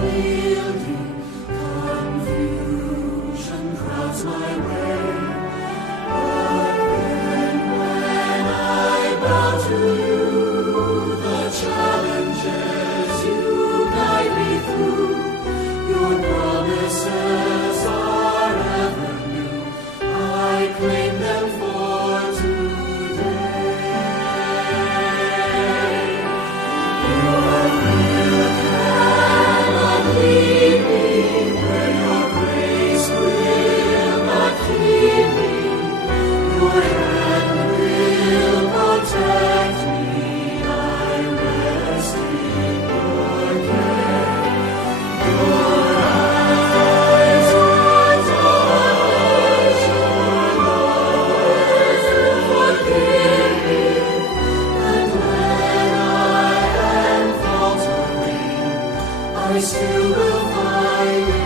unyielding, confusion crowds my way. But then when I bow to you, the challenges you guide me through, your promises are ever new. I claim them for today. Your will cannot lead me where your grace will not keep me. Your hand will protect me. I rest in your care. Your eyes will touch, your love will forgive me. And when I am faltering, I still will find you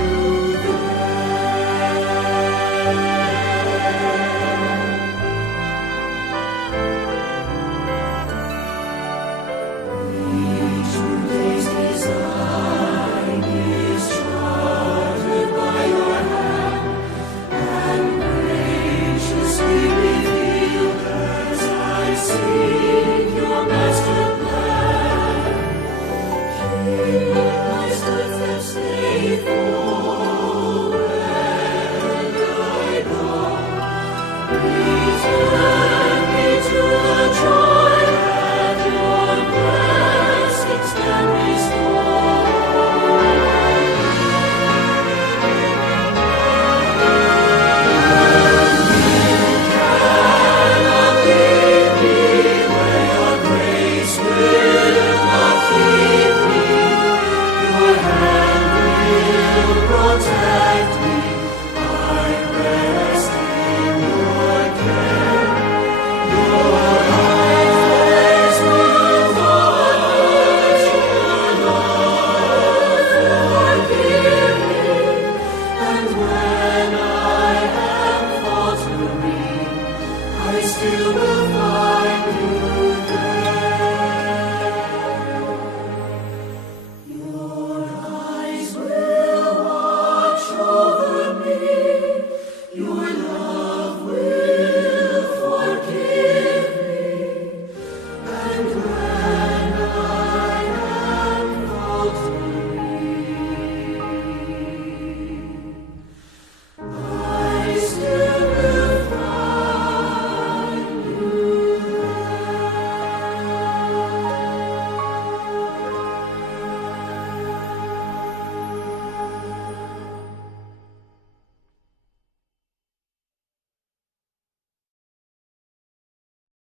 Each new day's design is charted by your hand and graciously revealed as I seek your master plan. Keep my steadfast faithful.